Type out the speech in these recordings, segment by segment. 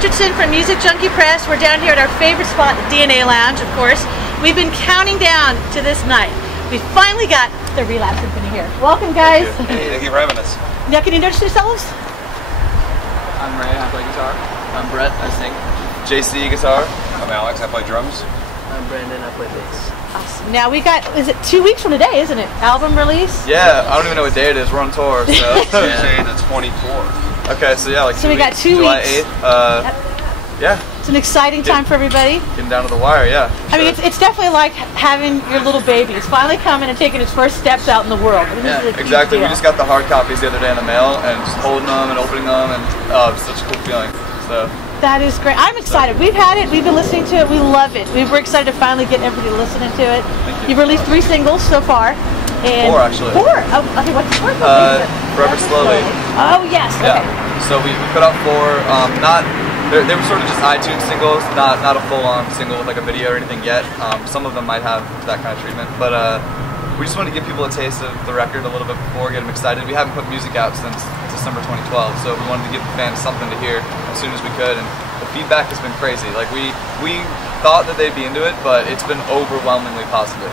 Richardson from Music Junkie Press. We're down here at our favorite spot, the DNA Lounge, of course. We've been counting down to this night. We finally got the Relapse Symphony here. Welcome, guys. Thank you for having us. Now, can you introduce yourselves? I'm Ray, I play guitar. I'm Brett, I sing. JC, guitar. I'm Alex, I play drums. I'm Brandon, I play bass. Awesome. Now we got, is it 2 weeks from today, isn't it? Album release? Yeah, I don't even know what day it is. We're on tour, so. Yeah. The 24th. Okay, so yeah, like so 2 we got weeks. 2 July weeks. 8th. Yep. Yeah. It's an exciting time for everybody. Getting down to the wire, yeah. I mean, it's definitely like having your little baby. It's finally coming and taking its first steps out in the world. I mean, Yeah, this is a exactly. huge We deal. just got the hard copies the other day in the mail, and just holding them and opening them, and it's such a cool feeling. So. That is great. I'm excited. We've had it. We've been listening to it. We love it. We were excited to finally get everybody listening to it. Thank you. You've released 3 singles so far. And 4, actually. 4? Oh, okay. What's the 4th? Forever Slowly. Oh, yes. Yeah. Okay. So we put out 4. They were sort of just iTunes singles, not a full-on single with like a video or anything yet. Some of them might have that kind of treatment, but we just wanted to give people a taste of the record a little bit before, get them excited. We haven't put music out since December 2012, so we wanted to give the fans something to hear as soon as we could, and the feedback has been crazy. Like we thought that they'd be into it, but it's been overwhelmingly positive.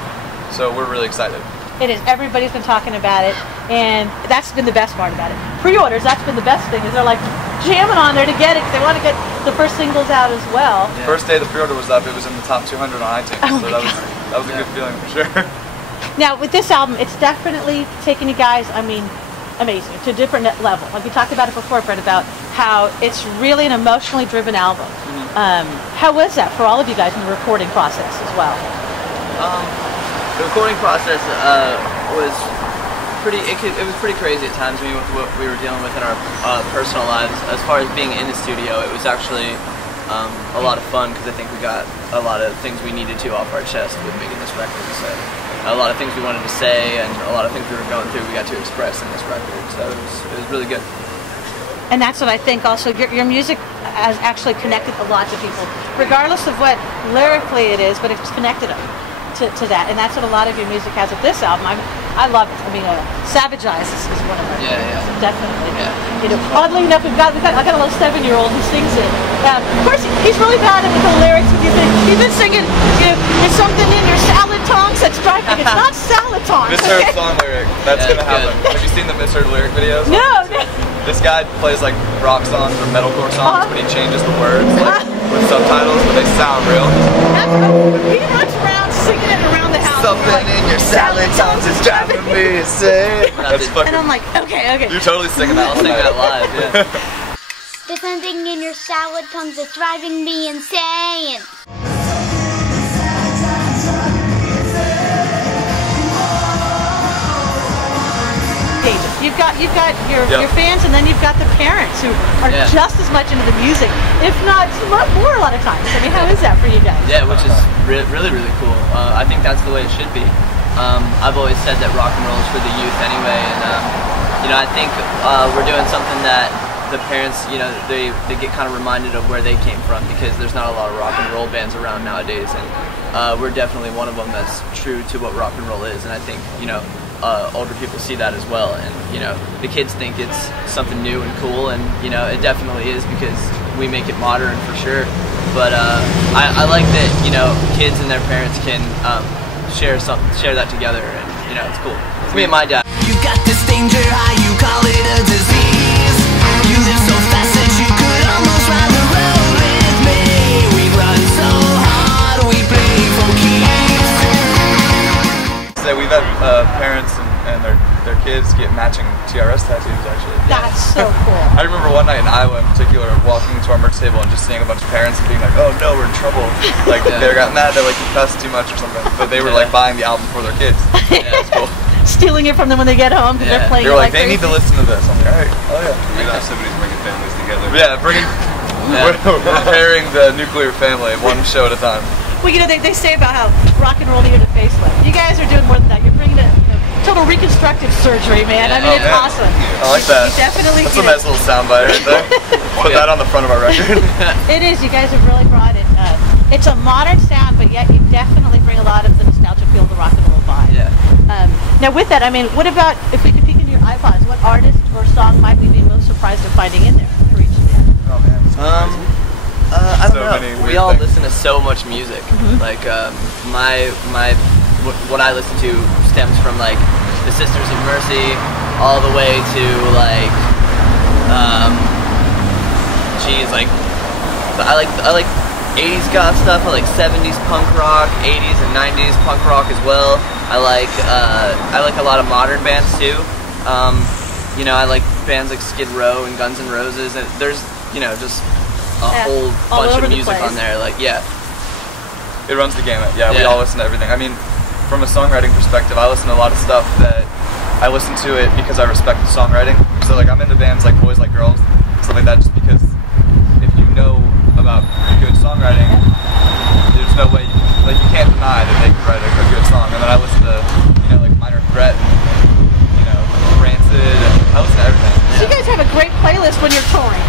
So we're really excited. It is. Everybody's been talking about it, and that's been the best part about it. Pre-orders, that's been the best thing, is they're like jamming on there to get it, because they want to get the first singles out as well. Yeah. First day the pre-order was up, it was in the top 200 on iTunes, Oh so that was a good feeling for sure. Now, with this album, it's definitely taken you guys, I mean, amazing, to a different level. Like we talked about it before, Brett, about how it's really an emotionally driven album. How was that for all of you guys in the recording process as well? The recording process was pretty. It was pretty crazy at times. With what we were dealing with in our personal lives. As far as being in the studio, it was actually a lot of fun because I think we got a lot of things we needed to off our chest with making this record. So a lot of things we wanted to say and a lot of things we were going through, we got to express in this record. So it was really good. And that's what I think also, your music has actually connected a lot to people, regardless of what lyrically it is, but it's connected them to that. And that's what a lot of your music has with this album. I love it. I mean, Savage Eyes is one of my favorites. Definitely. Yeah. You know, oddly enough, I got a little 7-year-old who sings it. Of course, he's really bad at the lyrics. You've been singing, there's something in your salad tongs that's driving. It's not salad tongs. Misheard song lyric. That's gonna happen. Have you seen the misheard lyric videos? No. This guy plays like rock songs or metalcore songs, but he changes the words like, with subtitles, but they sound real. He runs around singing it around the house. Something in your salad tongues is driving me insane. That's fucking. And I'm like, okay. You're totally singing that. I'll sing that live. Yeah. There's something in your salad tongues that's driving me insane. You've got your fans, and then you've got the parents who are just as much into the music, if not more a lot of times. I mean, how is that for you guys? Yeah, which is really cool. I think that's the way it should be. I've always said that rock and roll is for the youth anyway, and you know, I think we're doing something that the parents, you know, they get kind of reminded of where they came from, because there's not a lot of rock and roll bands around nowadays, and we're definitely one of them that's true to what rock and roll is. And I think, you know, older people see that as well, and you know, the kids think it's something new and cool, and you know, it definitely is because we make it modern for sure. But I like that, you know, kids and their parents can share that together, and you know, it's cool. It's me and my dad. You got this danger high, you call it a disease. You live so fast that you could almost ride the road with me. We run so hard, we play for keeps. So we've had parents and their kids get matching TRS tattoos actually. That's so cool. I remember one night in Iowa in particular, walking into our merch table and just seeing a bunch of parents and being like, "Oh no, we're in trouble!" Like they got mad that like you cussed too much or something, but they were like buying the album for their kids. Yeah, that's cool. Stealing it from them when they get home, because they're playing. They're like, they crazy. need to listen to this. I'm like, all right, oh yeah. Somebody's bringing families together. Yeah, we're repairing the nuclear family one show at a time. Well, you know, they say about how rock and roll needed a facelift. You guys are doing more than that. You're bringing it total reconstructive surgery, man. I mean, it's awesome. I like that. You definitely. That's a nice little soundbite right there. Put that on the front of our record. It is. You guys have really brought it. It's a modern sound, but yet you definitely bring a lot of the nostalgia feel of the rock and roll vibe. Yeah. Now, with that, I mean, what about if we could peek into your iPods? What artist or song might we be most surprised of finding in there for each band? Oh man. I don't so know. many weird We all things. listen to so much music. Like what I listen to stems from like the Sisters of Mercy, all the way to like, like I like 80s goth stuff. I like 70s punk rock, 80s and 90s punk rock as well. I like a lot of modern bands too. You know, I like bands like Skid Row and Guns N' Roses, and there's, you know, just a whole bunch of music on there. Like, yeah. It runs the gamut. Yeah, we Yeah. all listen to everything. I mean, from a songwriting perspective, I listen to a lot of stuff that I listen to it because I respect the songwriting. So like I'm into bands like Boys Like Girls, stuff like that, just because if you know about good songwriting, there's no way you can't deny that they can write a good song. And then I listen to, you know, like Minor Threat, and, you know, Rancid, and I listen to everything. So you guys have a great playlist when you're touring.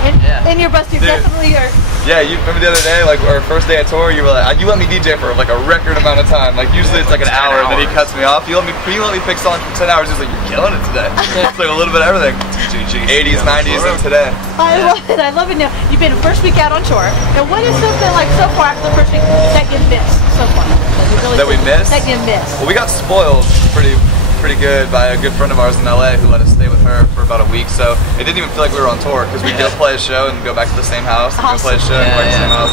In your bus, you Dude. definitely are. Yeah, you remember the other day, like our first day at tour, you were like, you let me DJ for like a record amount of time. Like usually it's like an hour, and then he cuts me off. You let me pick songs for 10 hours. He's like, you're killing it today. It's like a little bit of everything. 80s, 90s, and today. I love it. I love it. Now you've been first week out on tour. Now, what is something like so far after the first week that you missed so far? That we missed? That you missed. Well, we got spoiled pretty good by a good friend of ours in LA who let us stay with her for about a week. So it didn't even feel like we were on tour because we go play a show and go back to the same house. And go play a show and go back to the same house.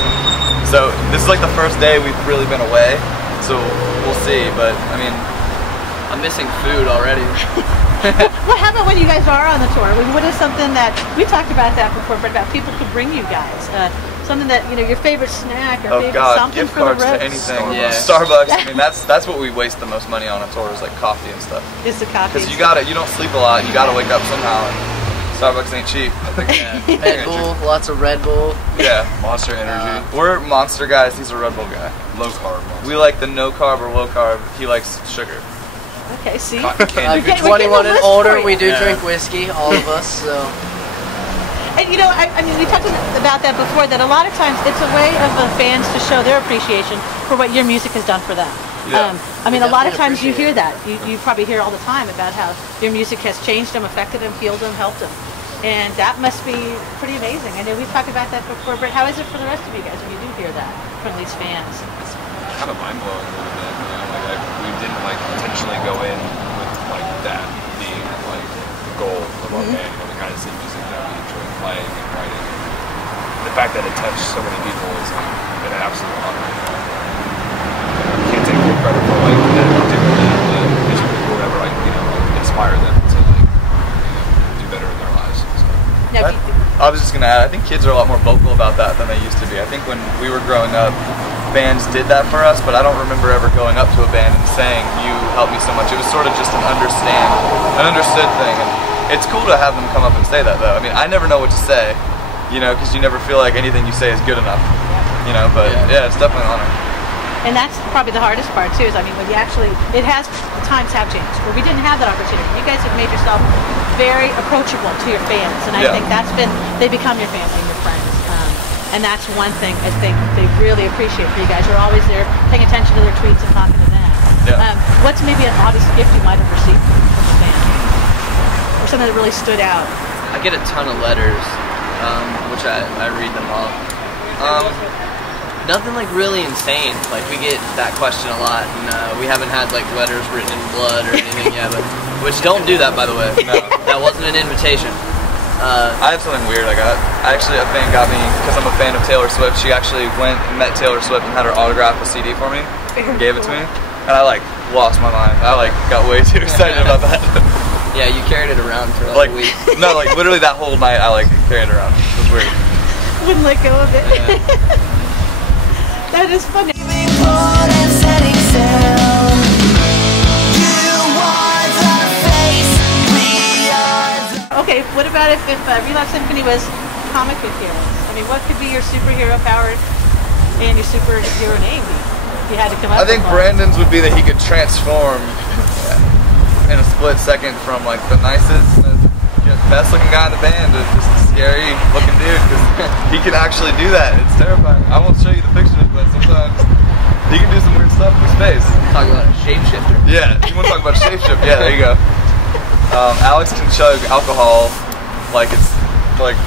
So this is like the first day we've really been away. So we'll see. But I mean, I'm missing food already. What happened when you guys are on the tour? What is something that we talked about that before, but about people could bring you guys? Something that, you know, your favorite snack or favorite something gift for the cards road. to anything. Yeah. Starbucks. I mean, that's what we waste the most money on a tour is like coffee and stuff. It's the coffee. Because you don't sleep a lot. You gotta wake up somehow. And Starbucks ain't cheap. Red Bull, lots of Red Bull. Yeah. Monster Energy. We're Monster guys. He's a Red Bull guy. Low carb. Monster. We like the no carb or low carb. He likes sugar. Okay, see? Cotton candy. If you're 21 and older, we do drink whiskey, all of us. So. And you know, I mean, we talked about that before, that a lot of times it's a way of the fans to show their appreciation for what your music has done for them. Yeah. I mean, a lot of times you appreciate hear that. You probably hear all the time about how your music has changed them, affected them, healed them, helped them. And that must be pretty amazing. I know we've talked about that before, but how is it for the rest of you guys when you do hear that from these fans? It's kind of mind blowing a little bit. You know, like we didn't like intentionally go in with like that being like the goal of our band. You know, the kind of music that we enjoy playing and writing. The fact that it touched so many people is like an absolute honor. You can't take full credit for like that particular music or whatever. Like, you know, like inspire them to like, you know, do better in their lives. So. Now, I was just gonna add, I think kids are a lot more vocal about that than they used to be. I think when we were growing up, bands did that for us, but I don't remember ever going up to a band and saying, "You helped me so much." It was sort of just an understood thing. And it's cool to have them come up and say that, though. I mean, I never know what to say, you know, because you never feel like anything you say is good enough, you know. But yeah, it's definitely an honor. and that's probably the hardest part too, is I mean, when you actually, the times have changed, where we didn't have that opportunity. You guys have made yourself very approachable to your fans, and I think they become your family and your friends. And that's one thing I think they really appreciate for you guys. You're always there paying attention to their tweets and talking to them. Yeah. What's maybe an oddest gift you might have received from a fan? Or something that really stood out? I get a ton of letters, which I read them all. Nothing like really insane. Like we get that question a lot, and we haven't had like letters written in blood or anything yet. But which don't do that, by the way. No. That wasn't an invitation. I have something weird I got. Actually, a fan got me, because I'm a fan of Taylor Swift, she actually went and met Taylor Swift and had her autograph a CD for me and gave it to me. And I like lost my mind. I like got way too excited about that. Yeah, you carried it around for like a week. No, like literally that whole night I like carried it around. It was weird. Wouldn't let go of it. Yeah. That is funny. Okay, what about if Relapse Symphony was comic book heroes? I mean, what could be your superhero power and your superhero name be? If you had to come up I think with one? Brandon's would be that he could transform in a split second from like the nicest, best looking guy in the band to just a scary looking dude, because he can actually do that. It's terrifying. I won't show you the pictures, but sometimes he can do some weird stuff with his face. Talk about a shapeshifter. Yeah, you want to talk about shapeshift? Yeah, there you go. Alex can chug alcohol like it's like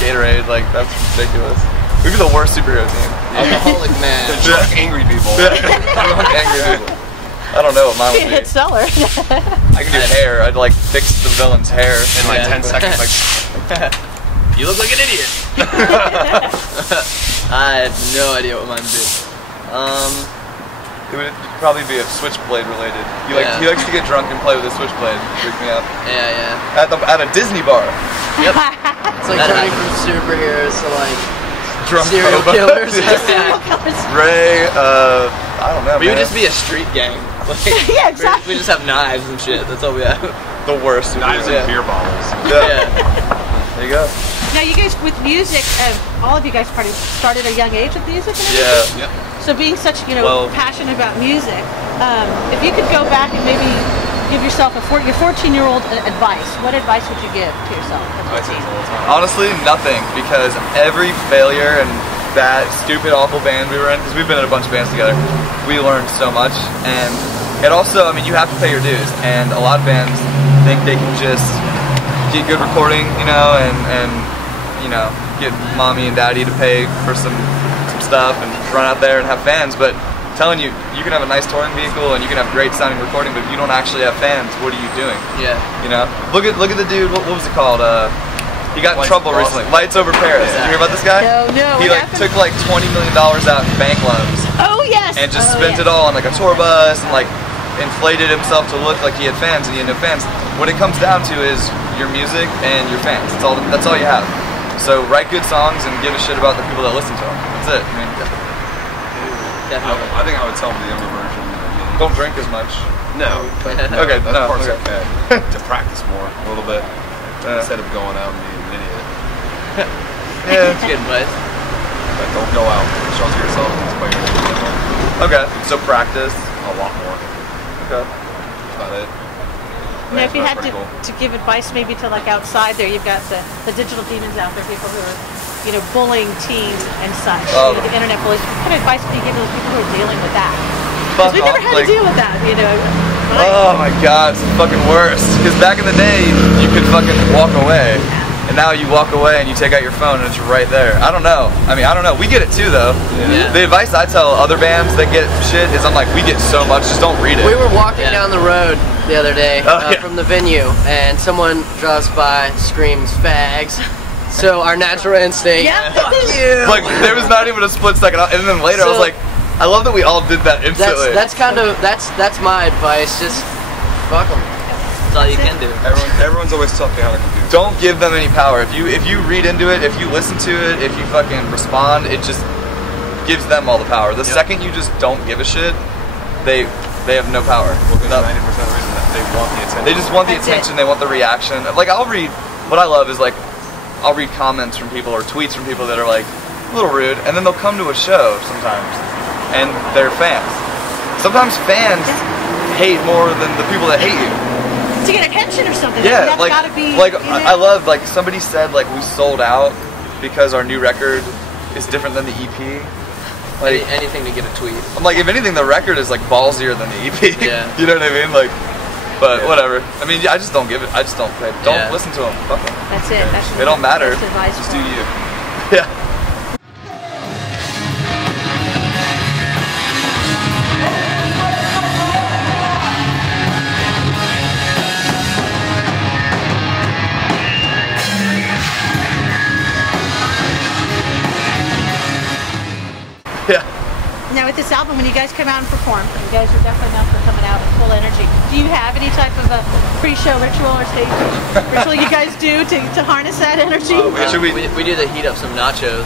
Gatorade, like that's ridiculous. We'd be the worst superhero team. Alcoholic man. Drunk, angry people. Drunk, angry people. I don't know what mine Be a would hit be. seller. I can do hair. I'd like fix the villain's hair In like 10 seconds, like, You look like an idiot. I have no idea what mine would be. It would probably be a switchblade related. He Yeah. likes to get drunk and play with a switchblade. Freak me out. Yeah. At a Disney bar. Yep. It's like turning from superheroes to like Drunk serial hobo. killers. Ray, I don't know. We would man. just be a street gang. Like, Yeah, exactly. We just have knives and shit. That's all we have. the worst. knives superhero. and beer bottles. Yeah. Yeah. There you go. Now you guys with music, all of you guys probably started at a young age with music and everything? Yeah. Yep. So being such, Well- passionate about music, if you could go back and maybe give yourself your 14-year-old advice, what advice would you give to yourself? I say it all the time. Honestly, nothing, because every failure and bad, stupid, awful band we were in, because we've been in a bunch of bands together, we learned so much, and it also, I mean, you have to pay your dues, and a lot of bands think they can just get good recording, and get mommy and daddy to pay for some stuff and run out there and have fans, but I'm telling you, you can have a nice touring vehicle and you can have great sounding recording, but if you don't actually have fans, what are you doing? Yeah. Look at the dude. What was it called? He got in Lights trouble Over recently. Lights Over Paris. Yeah. You hear about this guy? No, He what like happened? took like $20 million out in bank loans Oh yes. and just spent it all on like a tour bus and like inflated himself to look like he had fans, and he had no fans. What it comes down to is your music and your fans. That's all you have. So write good songs and give a shit about the people that listen to them. That's it. I mean, Definitely. I think I would tell them the younger version of me. don't drink as much. No. Okay, That no, part's okay. okay. To practice more, a little bit, instead of going out and being an idiot. Yeah. That's good advice. But don't go out, shelter yourself, and play your music Okay. So practice. a lot more. Okay. That's about it. Now, if you had Pretty to, cool. to give advice maybe to like outside there, you've got the digital demons out there, people who are, bullying teens and such, Oh. the internet bullies. What kind of advice would you give those people who are dealing with that? Fuck Because we've never off, had like- to deal with that, Oh my god, it's fucking worse. Because back in the day, you could fucking walk away. And now you walk away and you take out your phone and it's right there. I don't know. I don't know. We get it too, though. Yeah. The advice I tell other bands that get shit is I'm like, we get so much, just don't read it. We were walking Yeah. down the road the other day Oh, yeah. from the venue, and someone drives by, screams "fags." So our natural instinct, Yeah. fuck you. Like, there was not even a split second. And then later I was So- like, I love that we all did that instantly. That's my advice. Just fuck them. That's all you can do. Everyone's always tough behind a computer. Don't give them any power. If you read into it, if you listen to it, if you fucking respond, it just gives them all the power. The second you just don't give a shit, they have no power. Well, because No. 90% of the reason that they want the attention. They just want the That's it. attention. They want the reaction. Like I'll read. What I love is like I'll read comments from people or tweets from people that are like a little rude, and then they'll come to a show sometimes, and they're fans. Sometimes fans hate more than the people that hate you. To get attention or something. Yeah, that's like gotta be. I love like somebody said like we sold out because our new record is different than the EP. Like Anything to get a tweet. I'm like, if anything, the record is like ballsier than the EP. Yeah. You know what I mean? Like, but Yeah. whatever. I mean, I just don't give it. I just don't pay. Don't Yeah. listen to them. Fuck them. That's it. That's They don't matter. Best advice Just for do them. you. Yeah. Yeah. Now with this album, when you guys come out and perform, you guys are definitely known for coming out with full energy. Do you have any type of a pre-show ritual or stage ritual you guys do to harness that energy? Should we? We do the heat up some nachos.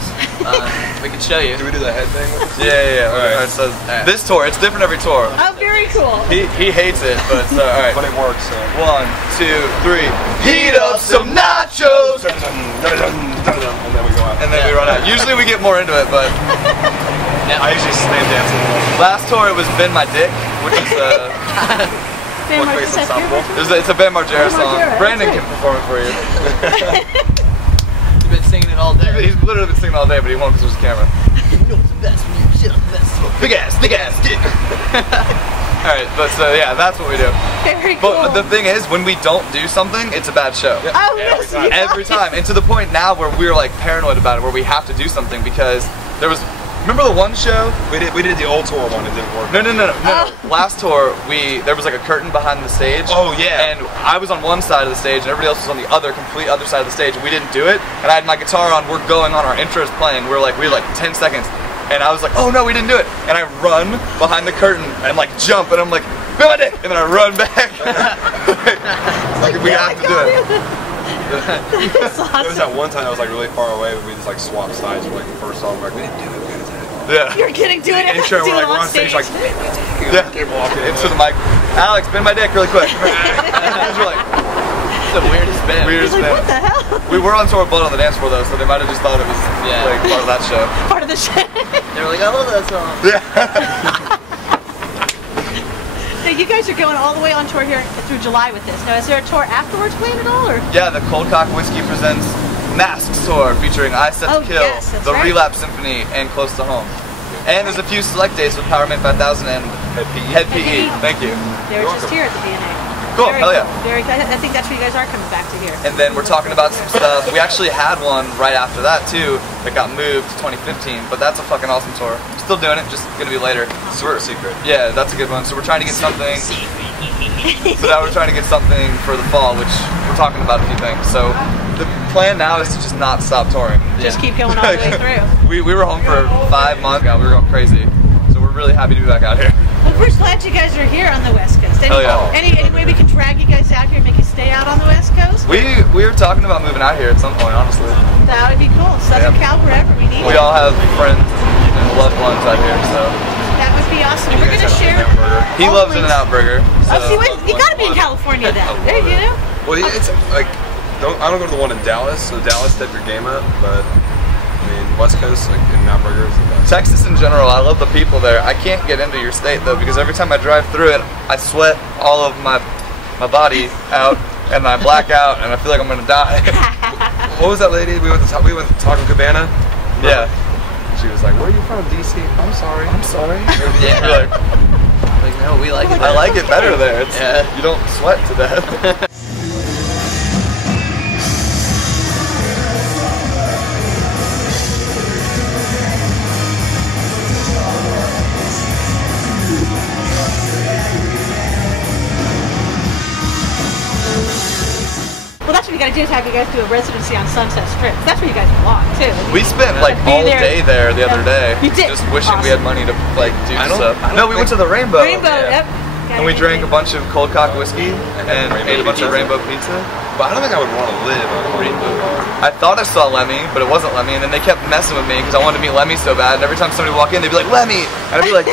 We can show you. Do we do the head thing? Yeah. Alright. Alright. So Alright. this tour, it's different every tour. Oh, very cool. He hates it, but it's alright. But it works, so. 1, 2, 3. Heat up some nachos. And then we go out. And then we run out. Usually we get more into it, but I usually stand dancing. last tour it was Bend My Dick, which is Van What Margera, place that's in your Southport? it's a Ben Margera Ben song. Margera, Brandon that's can perform it for you. You've been singing it all day. He's literally been singing all day, but he won't because there's a camera. You know what's the best when you're shit on the best. Big ass, get. Alright, but so yeah, that's what we do. Very cool. But the thing is, when we don't do something, it's a bad show. Oh, yes, Every time. And to the point now where we're like paranoid about it, where we have to do something because there was. Remember the one show? We did the old tour one. It didn't work. No. Last tour, there was like a curtain behind the stage. Oh yeah. And I was on one side of the stage, and everybody else was on the complete other side of the stage. And we didn't do it. And I had my guitar on. We're going on. Our intro is playing. We had like 10 seconds. And I was like, oh no, we didn't do it. And I run behind the curtain and like jump, and I'm like, feel my dick, and then I run back. like we have to do it. That's awesome. There was that one time I was like really far away, but we just like swapped sides for like the first song. We're like, we didn't do it. Yeah. You're getting to it. Intro, we're like on on stage like, yeah. walking into the mic. Alex, bend my dick really quick. We're like, the weirdest band. He's like, what the hell? We were on tour with Blood on the Dance Floor though, so they might have just thought it was like part of that show. Part of the show. They were like, I love that song. Yeah. So you guys are going all the way on tour here through July with this. Now, is there a tour afterwards planned at all, or? Yeah, the Cold Cock Whiskey presents Masks tour featuring I Set to Kill, yes, that's the right. Relapse Symphony, and Close to Home. And there's a few select dates with Power Man 5000 and Head PE. Thank you. They were just here at the DNA. Cool, Very hell yeah. Very cool. I think that's where you guys are coming back to here. And then we're talking about some stuff. We actually had one right after that too that got moved to 2015, but that's a fucking awesome tour. Still doing it, just gonna be later. Super secret. Yeah, that's a good one. So we're trying to get something. So now we're trying to get something for the fall, which we're talking about a few things. So the plan now is to just not stop touring. Just keep going all the way through. We were home for 5 months ago. We were going crazy. So we're really happy to be back out here. Well, we're glad you guys are here on the West Coast. Any way we can drag you guys out here and make you stay out on the West Coast? We were talking about moving out here at some point, honestly. That would be cool. Southern Cal, wherever we need We it. all have friends and loved ones out here, so. That would be awesome. We're going to share. He loves In-N-Out Burger. So. Oh, see, you got to be in California then. There you go. Well, it's like, I don't go to the one in Dallas, so Dallas, step your game up, but I mean, West Coast, like In-N-Out Burgers. Texas in general, I love the people there. I can't get into your state though, because every time I drive through it, I sweat all of my body out, and I black out, and I feel like I'm gonna die. What was that lady? We went to Taco Cabana. Yeah. She was like, "Where are you from, DC?" I'm sorry. Yeah. Like, no, we like it. I like it better there. It's, you don't sweat to death. Well, that's what you got to do is have you guys do a residency on Sunset Strip. That's where you guys belong, too. We spent like all day there the other day. You did. Just wishing we had money to like do stuff. I don't No, we went to the Rainbow. Yep. And we drank a bunch of cold cock whiskey and ate a bunch of rainbow pizza. But I don't think I would want to live on a rainbow bar. I thought I saw Lemmy, but it wasn't Lemmy, and then they kept messing with me because I wanted to meet Lemmy so bad, and every time somebody would walk in, they'd be like, Lemmy! And I'd be like,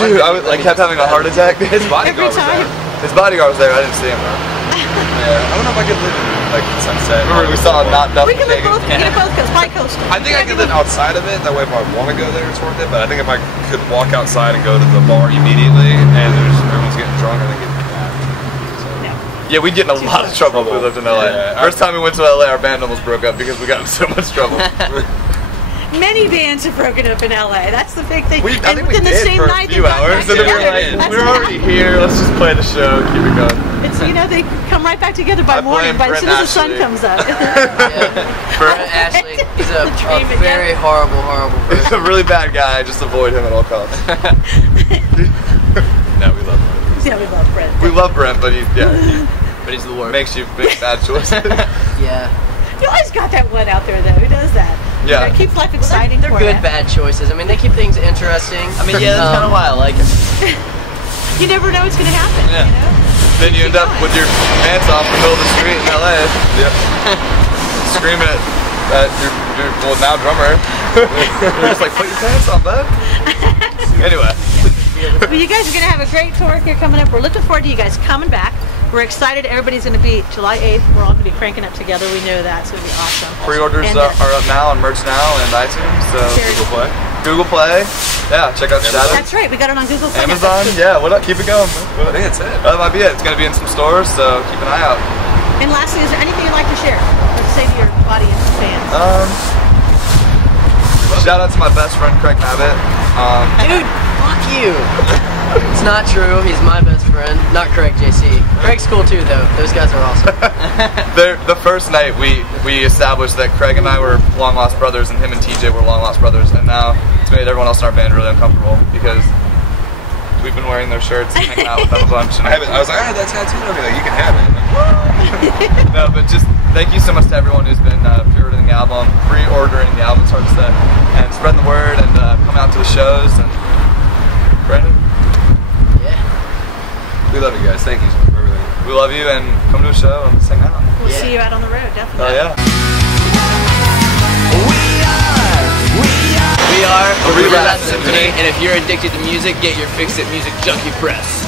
dude, I would, like kept having a heart attack. His bodyguard was there. His bodyguard was there, I didn't see him though. Yeah, I don't know if I could live in like Sunset. Remember we saw Not Duff We can live both. We can live both coasts. Bi-coastal. I think I could live outside of it. That way, if I want to go there, it's worth it. But I think if I could walk outside and go to the bar immediately, and everyone's getting drunk, I think it'd be bad. So. Yeah, we'd get in a lot of trouble if we lived in LA. Yeah, First time we went to LA, our band almost broke up because we got in so much trouble. Many bands have broken up in LA. That's the big thing. I think we within the did same for night, a few they got hours, back and then we were together. like, we're already here, let's just play the show, keep it going. It's, they come right back together by morning, but as soon as the sun comes up. Brent Ashley, he's a very horrible person. He's a really bad guy, just avoid him at all costs. No, we love Brent. Yeah, we love Brent. We love Brent, but he But he's the worst. makes you make bad choices. Yeah. You always got that one out there, though. Who does that? Yeah. It keeps life exciting. They're for good, you. bad choices. I mean, they keep things interesting. I mean, yeah, that's kind of why I like it. You never know what's going to happen. Yeah. You know? Then you end up with your pants off in the middle of the street in LA. Yep. Screaming at your well, now drummer. You're just like, put your pants on, bud. Anyway. Well, you guys are going to have a great tour here coming up. We're looking forward to you guys coming back. We're excited. Everybody's going to be July 8th. We're all going to be cranking up together. We know that. It's going to be awesome. Pre-orders And, are up now on Merch Now and iTunes. So Google Play. Yeah, check out Shadow. That's right. We got it on Google Play. Amazon. Yeah, what up? Keep it going. I think that's it. That might be it. It's going to be in some stores, so keep an eye out. And lastly, is there anything you'd like to share? Let's say to your audience and fans. Shout out to my best friend Craig Mabbitt. Dude, fuck you. It's not true. He's my best friend. Not Craig, JC. Craig's cool too, though. Those guys are awesome. The first night we established that Craig and I were long lost brothers, and him and TJ were long lost brothers, and now it's made everyone else in our band really uncomfortable because we've been wearing their shirts and hanging out with them a bunch. And I was like, I had that tattoo and everything. You can have it. No, but just thank you so much to everyone who's been pre-ordering the album, it's hard to say, and spreading the word and coming out to the shows. And Brandon? Yeah. We love you guys. Thank you for everything. We love you, and come to a show and sing out. We'll see you out on the road, definitely. Oh yeah. We are a Relapse Relapse Symphony, and if you're addicted to music, get your fix at Music Junkie Press.